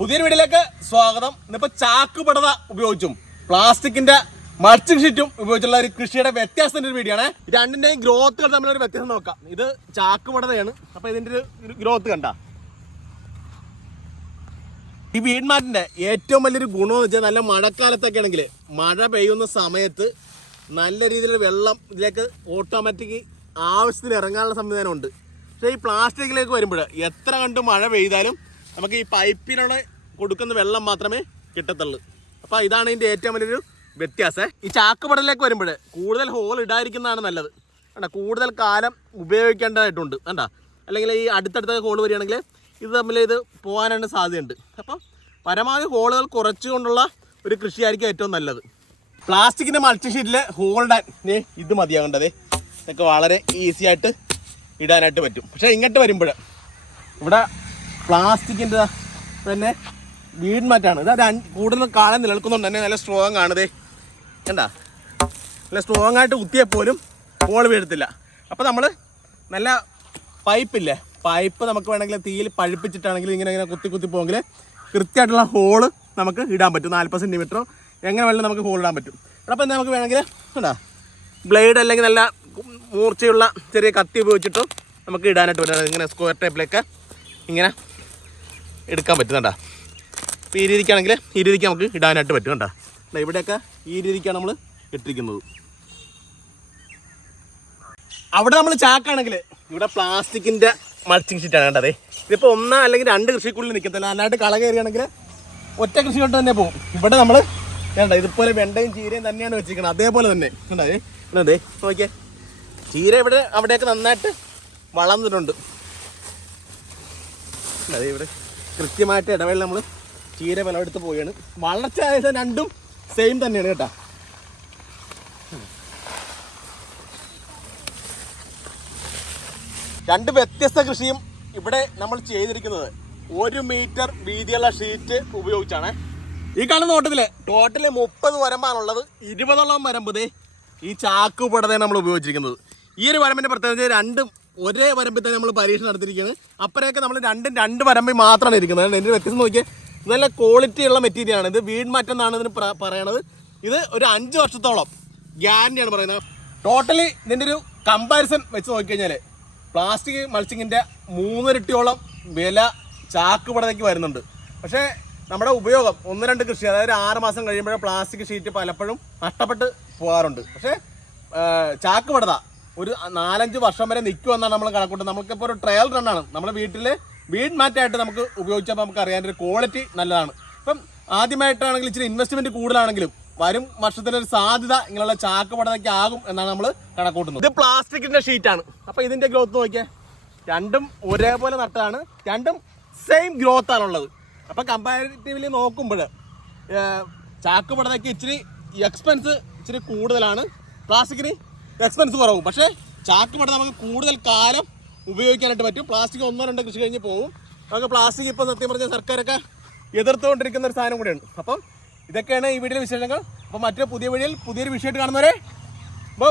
പുതിയൊരു വീഡിയോയിലേക്ക് സ്വാഗതം. ഇന്നിപ്പോ ചാക്ക് പടത ഉപയോഗിച്ചും പ്ലാസ്റ്റിക്കിന്റെ മൾച്ചിങ് ഷീറ്റും ഉപയോഗിച്ചുള്ള ഒരു കൃഷിയുടെ വ്യത്യാസത്തിന്റെ ഒരു വീഡിയോ ആണ്. രണ്ടിന്റെയും ഗ്രോത്തുകൾ തമ്മിലൊരു വ്യത്യാസം നോക്കാം. ഇത് ചാക്ക് പടതയാണ് അപ്പൊ ഇതിന്റെ ഒരു ഗ്രോത്ത് കണ്ട. ഈ വീട്മാറ്റിന്റെ ഏറ്റവും വലിയൊരു ഗുണമെന്ന് വെച്ചാൽ നല്ല മഴക്കാലത്തൊക്കെ ആണെങ്കിൽ മഴ പെയ്യുന്ന സമയത്ത് നല്ല രീതിയിൽ വെള്ളം ഇതിലേക്ക് ഓട്ടോമാറ്റിക് ആവശ്യത്തിന് ഇറങ്ങാനുള്ള സംവിധാനമുണ്ട് പക്ഷേ ഈ പ്ലാസ്റ്റിക്കിലേക്ക് വരുമ്പോൾ എത്ര കണ്ട് മഴ പെയ്താലും നമുക്ക് ഈ പൈപ്പിനുള്ള കൊടുക്കുന്ന വെള്ളം മാത്രമേ കിട്ടത്തുള്ളൂ. അപ്പോൾ ഇതാണ് ഇതിന്റെ ഏറ്റവും വലിയൊരു വ്യത്യാസം. ഈ ചാക്കുപടലിലേക്ക് വരുമ്പോൾ കൂടുതൽ ഹോൾ ഇടാതിരിക്കുന്നതാണ് നല്ലത്. കണ്ട കൂടുതൽ കാലം ഉപയോഗിക്കേണ്ടതായിട്ടുണ്ട്. കണ്ട അല്ലെങ്കിൽ ഈ അടുത്തടുത്ത ഹോൾ വരികയാണെങ്കിൽ ഇത് തമ്മിൽ ഇത് പോകാനാണ് സാധ്യതയുണ്ട്. അപ്പം പരമാവധി ഹോളുകൾ കുറച്ചുകൊണ്ടുള്ള ഒരു കൃഷിയായിരിക്കും ഏറ്റവും നല്ലത്. പ്ലാസ്റ്റിക്കിന്റെ മൾട്ടി ഹോൾ ഹോൾഡാൻ ഇത് മതിയാകേണ്ടത്. ഇതൊക്കെ വളരെ ഈസി ആയിട്ട് ഇടാനായിട്ട് പറ്റും. പക്ഷേ ഇങ്ങോട്ട് വരുമ്പോൾ ഇവിടെ പ്ലാസ്റ്റിക്കിന്റെ തന്നെ വീട് മാറ്റാണ്. ഇതാ കൂടുതൽ കാലം നിലനിൽക്കുന്നുണ്ട് തന്നെ നല്ല സ്ട്രോങ് ആണതേ കണ്ടാ? നല്ല സ്ട്രോങ് ആയിട്ട് കുത്തിയാൽ പോലും ഹോൾ വീഴത്തില്ല. അപ്പോൾ നമ്മൾ നല്ല പൈപ്പില്ലേ പൈപ്പ് നമുക്ക് വേണമെങ്കിൽ തീയിൽ പഴുപ്പിച്ചിട്ടാണെങ്കിൽ ഇങ്ങനെ ഇങ്ങനെ കുത്തി കുത്തി പോകെങ്കിൽ കൃത്യമായിട്ടുള്ള ഹോൾ നമുക്ക് ഇടാൻ പറ്റും. നാൽപ്പത് സെന്റിമീറ്ററോ എങ്ങനെ വേണമെങ്കിലും നമുക്ക് ഹോൾ ഇടാൻ പറ്റും. അപ്പോൾ എന്താ നമുക്ക് വേണമെങ്കിൽ കണ്ടാ? ബ്ലേഡ് അല്ലെങ്കിൽ നല്ല മൂർച്ചയുള്ള ചെറിയ കത്തി ഉപയോഗിച്ചിട്ടും നമുക്ക് ഇടാനായിട്ട് പറ്റും. ഇങ്ങനെ സ്ക്വയർ ടൈപ്പിലൊക്കെ ഇങ്ങനെ എടുക്കാൻ പറ്റുന്നുണ്ട അപ്പോൾ ഈ രീതിക്കാണെങ്കിൽ ഈ രീതിക്ക് നമുക്ക് ഇടാനായിട്ട് പറ്റും കേട്ടോ അല്ല ഇവിടെയൊക്കെ ഈ രീതിക്കാണ് നമ്മൾ ഇട്ടിരിക്കുന്നത്. അവിടെ നമ്മൾ ചാക്കാണെങ്കിൽ ഇവിടെ പ്ലാസ്റ്റിക്കിന്റെ മൾച്ചിങ് ഷീറ്റാണ് കണ്ടതേ ഇതിപ്പോൾ ഒന്നാ അല്ലെങ്കിൽ രണ്ട് കൃഷിക്കുള്ളിൽ നിൽക്കത്തില്ല. അല്ലാണ്ട് കള കയറിയാണെങ്കിൽ ഒറ്റ കൃഷി കൊണ്ട് തന്നെ പോകും ഇവിടെ നമ്മൾ വേണ്ട ഇതുപോലെ വെണ്ടയും ചീരയും തന്നെയാണ് വെച്ചിരിക്കുന്നത്. അതേപോലെ തന്നെ ഉണ്ടായി അതെ നോക്കിയേ. ചീര ഇവിടെ അവിടെയൊക്കെ നന്നായിട്ട് വളർന്നിട്ടുണ്ട്. അതെ ഇവിടെ. കൃത്യമായിട്ട് ഇടവേള നമ്മൾ ചീര വിളവെടുത്ത് പോവുകയാണ്. വളർച്ച ഏകദേശം രണ്ടും സെയിം തന്നെയാണ് കേട്ടോ. രണ്ട് വ്യത്യസ്ത കൃഷിയും ഇവിടെ നമ്മൾ ചെയ്തിരിക്കുന്നത് ഒരു മീറ്റർ വീതിയുള്ള ഷീറ്റ് ഉപയോഗിച്ചാണ്. ഈ കാണുന്ന തോട്ടത്തിൽ ടോട്ടൽ മുപ്പത് വരമ്പാണുള്ളത്. ഇരുപതോളം വരമ്പതേ ഈ ചാക്ക് നമ്മൾ ഉപയോഗിച്ചിരിക്കുന്നത്. ഈ ഒരു വരമ്പിന്റെ പ്രത്യേകത രണ്ടും ഒരേ വരമ്പിൽ തന്നെ നമ്മൾ പരീക്ഷ നടത്തിയിരിക്കുകയാണ്. അപ്പറയൊക്കെ നമ്മൾ രണ്ടും രണ്ട് വരമ്പിൽ മാത്രമാണ് ഇരിക്കുന്നത്. എന്റെ വ്യത്യസ്തം വ്യത്യാസം നോക്കിയാൽ നല്ല ക്വാളിറ്റി ഉള്ള മെറ്റീരിയൽ ആണ്. ഇത് വീൺമാറ്റം എന്നാണ് ഇതിന് പറയണത്. ഇത് ഒരു അഞ്ച് വർഷത്തോളം ഗ്യാരണ്ടിയാണ് പറയുന്നത്. ടോട്ടലി ഇതിന്റെ ഒരു കമ്പാരിസൺ വെച്ച് നോക്കിക്കഴിഞ്ഞാൽ പ്ലാസ്റ്റിക് മൾച്ചിങ്ങിന്റെ മൂന്നിരട്ടിയോളം വില ചാക്ക് വരുന്നുണ്ട്. പക്ഷേ നമ്മുടെ ഉപയോഗം ഒന്ന് രണ്ട് കൃഷി അതായത് ആറ് മാസം കഴിയുമ്പോഴേ പ്ലാസ്റ്റിക് ഷീറ്റ് പലപ്പോഴും നഷ്ടപ്പെട്ട് പോകാറുണ്ട്. പക്ഷേ ചാക്കുപടത ചാക്ക് പടത ഒരു നാലഞ്ച് വർഷം വരെ നിൽക്കുമെന്നാണ് നമ്മൾ കണക്കൂട്ടുന്നത്. നമുക്കിപ്പോൾ ഒരു ട്രയൽ റണ്ണാണ് നമ്മുടെ വീട്ടിൽ വീട് മാറ്റായിട്ട് നമുക്ക് ഉപയോഗിച്ചപ്പോൾ നമുക്ക് അറിയാൻ ഒരു ക്വാളിറ്റി നല്ലതാണ്. ഇപ്പം ആദ്യമായിട്ടാണെങ്കിൽ ഇച്ചിരി ഇൻവെസ്റ്റ്മെന്റ് കൂടുതലാണെങ്കിലും വരും വർഷത്തിനൊരു സാധ്യത ഇങ്ങനെയുള്ള ചാക്ക് പടതയ്ക്ക് ആകും എന്നാണ് നമ്മൾ കണക്കൂട്ടുന്നത്. ഇത് പ്ലാസ്റ്റിക്കിന്റെ ഷീറ്റാണ് അപ്പൊ ഇതിന്റെ ഗ്രോത്ത് നോക്കിയേ. രണ്ടും ഒരേപോലെ നട്ടതാണ്. രണ്ടും സെയിം ഗ്രോത്ത് ആണുള്ളത് അപ്പൊ കമ്പാരിറ്റീവ്ലി നോക്കുമ്പോൾ ചാക്ക് പടതയ്ക്ക് ഇച്ചിരി എക്സ്പെൻസ് ഇച്ചിരി കൂടുതലാണ്. പ്ലാസ്റ്റിക്കിന് എക്സ്പെൻസ് കുറവും. പക്ഷേ ചാക്ക് മട്ട നമുക്ക് കൂടുതൽ കാലം ഉപയോഗിക്കാനായിട്ട് പറ്റും. പ്ലാസ്റ്റിക് ഒന്നോ രണ്ടോ കൃഷി കഴിഞ്ഞ് പോകും നമുക്ക് പ്ലാസ്റ്റിക് ഇപ്പോൾ സത്യം പറഞ്ഞാൽ സർക്കാരൊക്കെ എതിർത്തുകൊണ്ടിരിക്കുന്ന ഒരു സാധനം കൂടിയാണ് അപ്പം ഇതൊക്കെയാണ് ഈ വീഡിയോയിലെ വിശേഷങ്ങൾ. അപ്പം മറ്റൊരു പുതിയ വീഡിയോയിൽ പുതിയൊരു വിഷയമായിട്ട് കാണുന്നവരെ ബൈ